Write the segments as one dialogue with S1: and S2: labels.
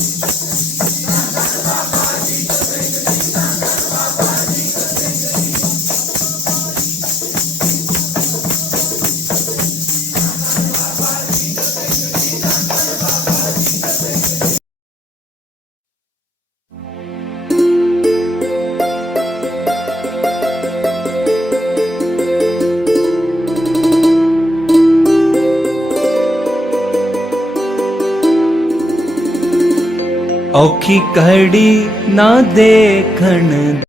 S1: Thank you. की कड़ी ना देखण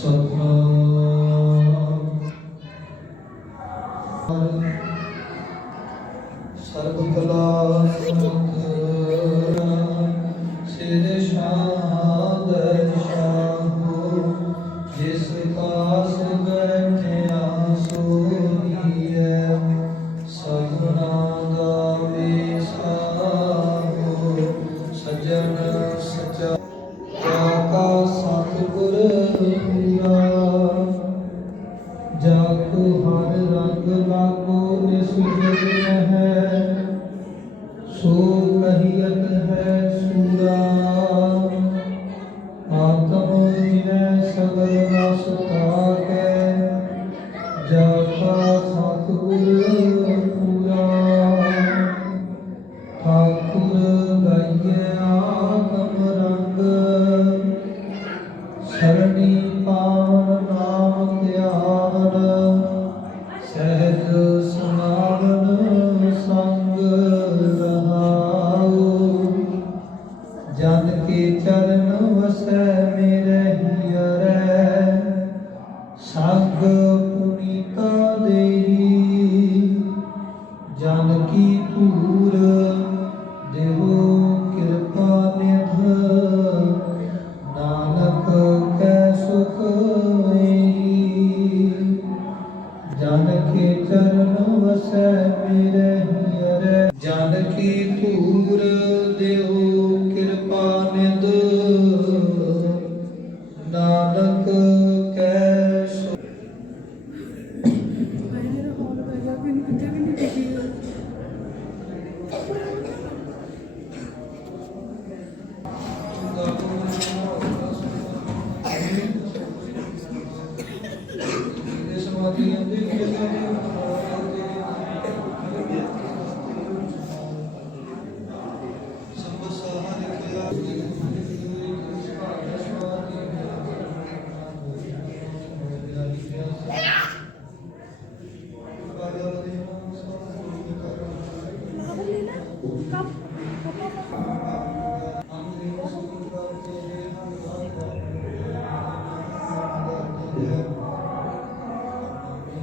S1: So. Um.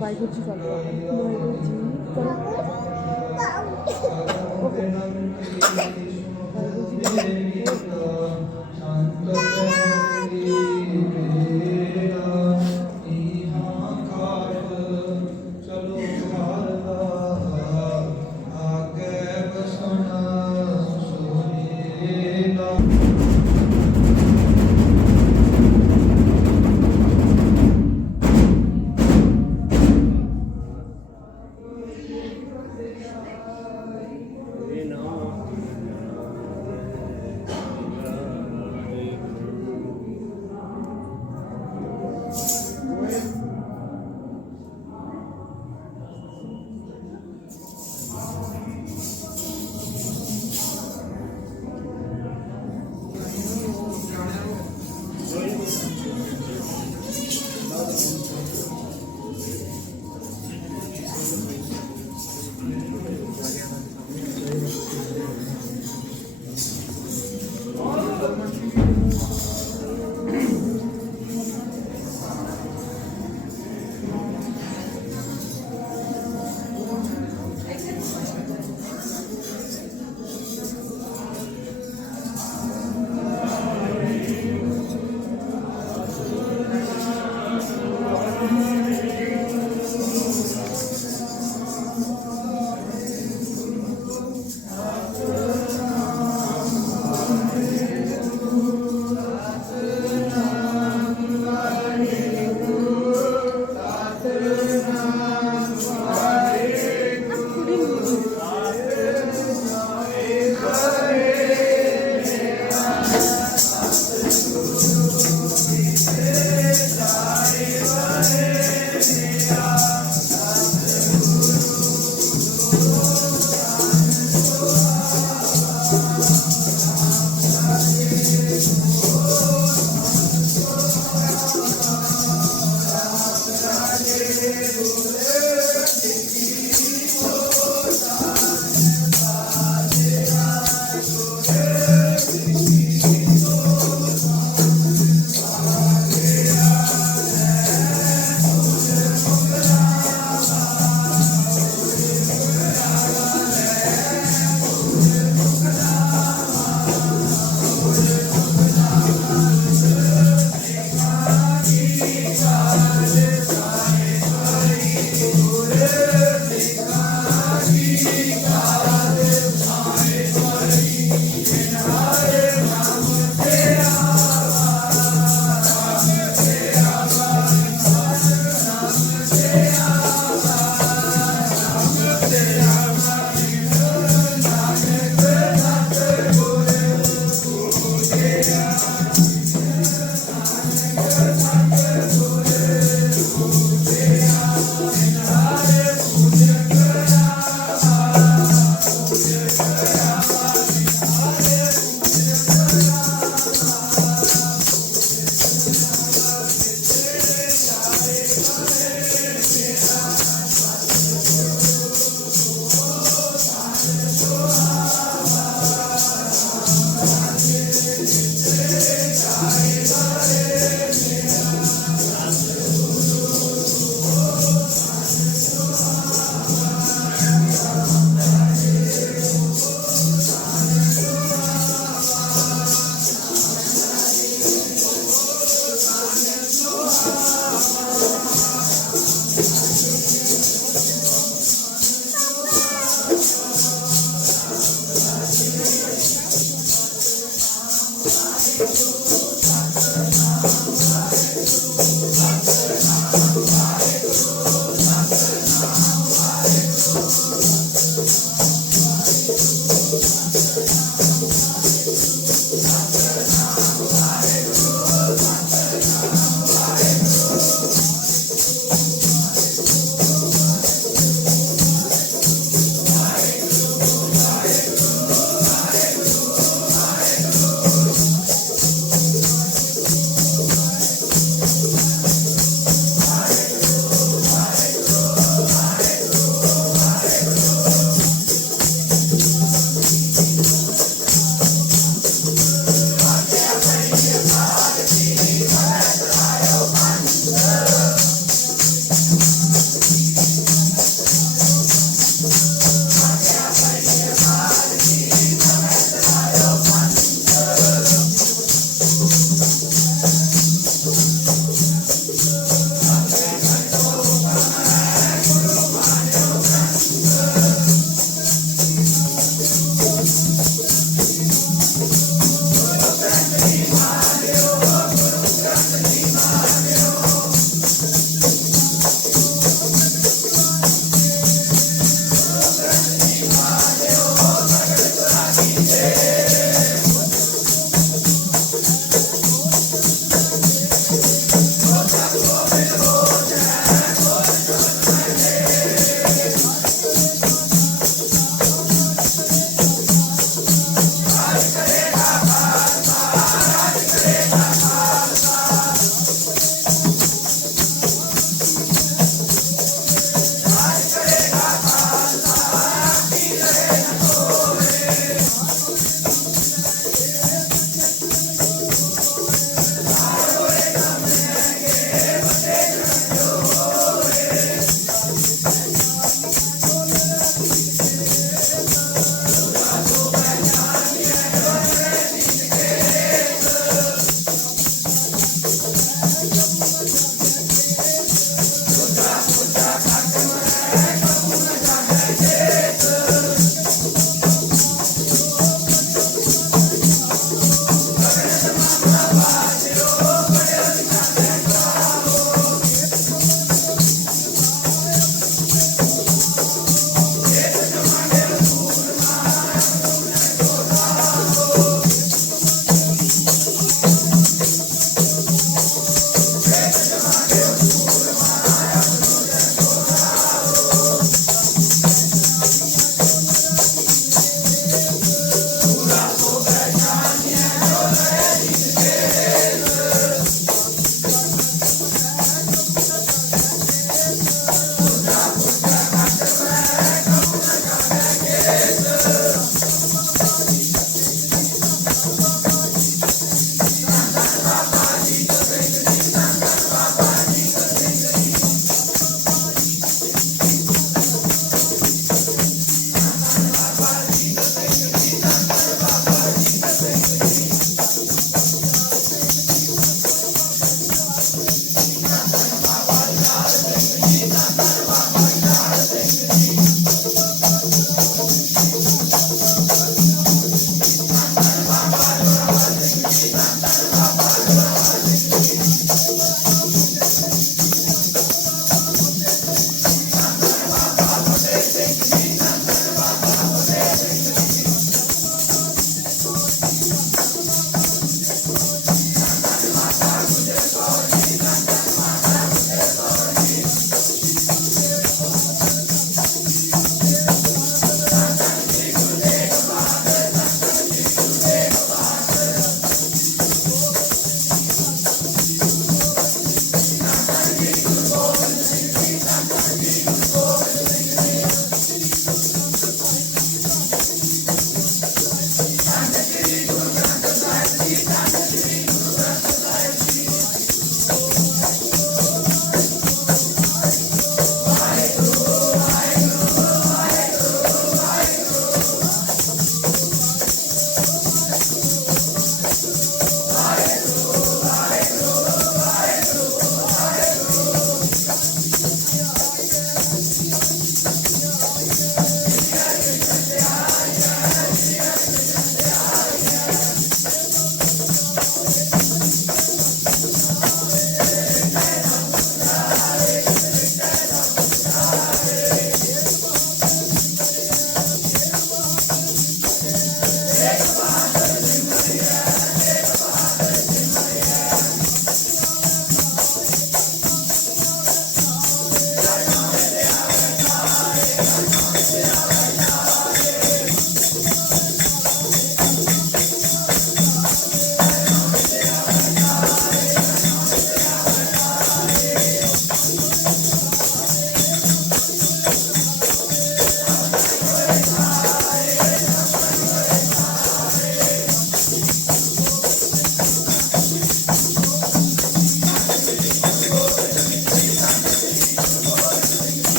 S2: 买个鸡饭吧，买个鸡饭。
S1: 哦。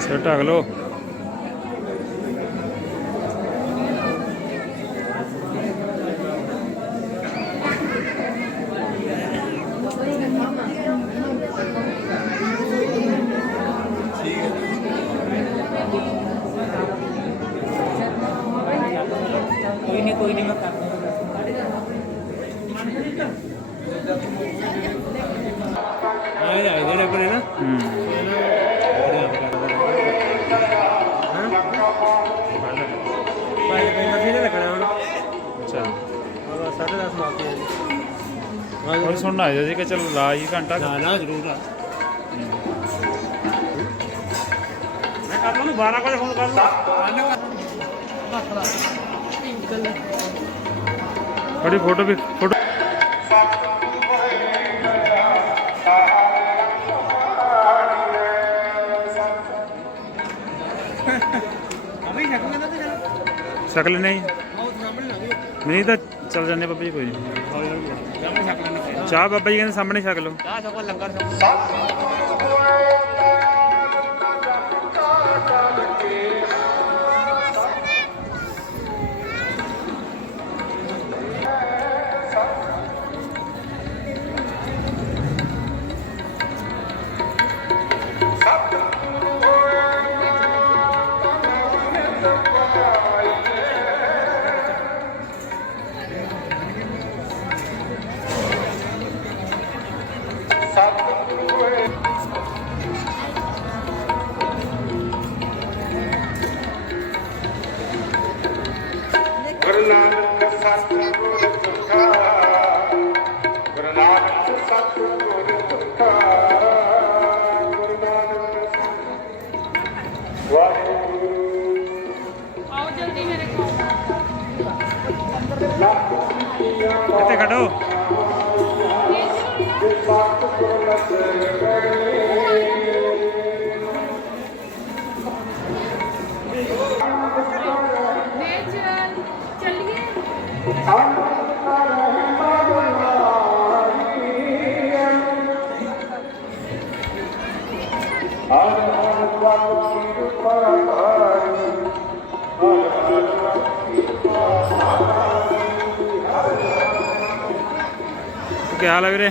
S3: ¿Se ha ਹਾਂ ਹੁਣ ਸੁਣਨਾ ਆ ਜਾ ਜੀ ਕਿ ਚਲ ਲਾ ਜੀ ਘੰਟਾ ਲਾ ਲਾ ਜ਼ਰੂਰ ਆ ਮੈਂ ਕਰ ਲਵਾਂ 12 ਵਜੇ ਫੋਨ ਕਰ ਲਵਾਂ ਬੜੀ ਫੋਟੋ ਵੀ ਫੋਟੋ
S4: ਸ਼ਕਲ ਨਹੀਂ ਮੈਨੂੰ ਤਾਂ ਚਲ ਜਾਂਦੇ ਬਾਬਾ ਜੀ ਕੋਈ ਨਹੀਂ
S3: ਚਾਹ ਬਾਬਾ ਜੀ ਕਹਿੰਦੇ ਸਾਹਮਣੇ ਛਕ ਲਓ
S4: ਚਾਹ ਕੋ ਲੰਗਰ ਸਭ
S3: ਕੀ ਹਾਲ ਹੈ ਵੀਰੇ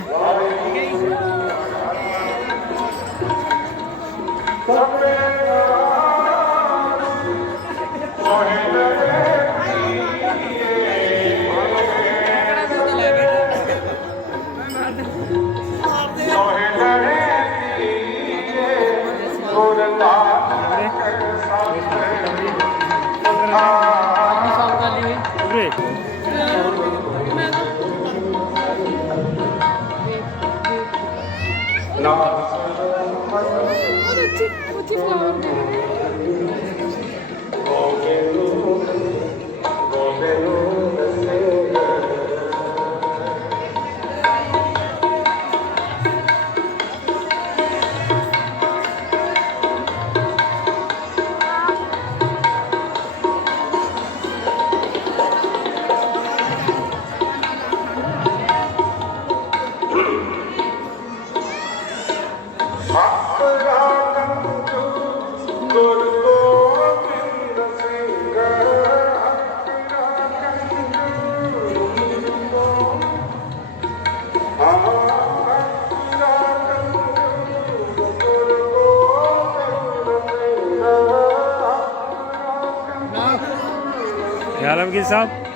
S3: Okay, sangisa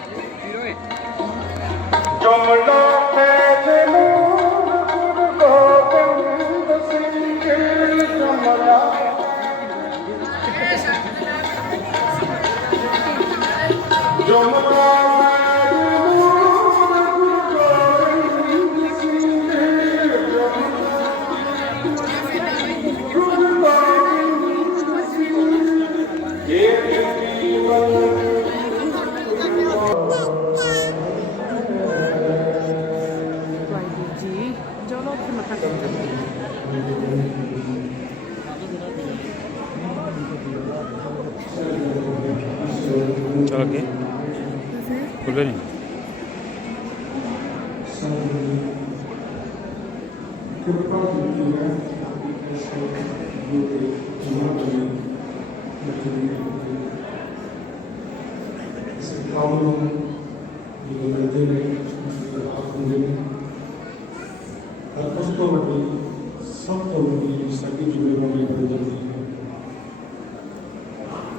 S5: सभी जुड़े में प्रदर्शन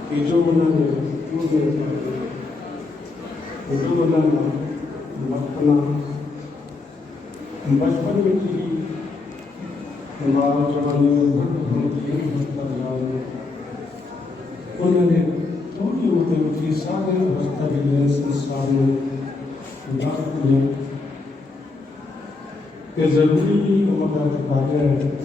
S5: कि जो बना है वो देखता है जो बनाना बचपना बचपन में जी बाल चढ़ाने में भक्त भक्त ये भक्त लाल उन्होंने थोड़ी होते उठी सारे भक्त भी ले संसार में भक्त ने कि जरूरी ही उम्र का है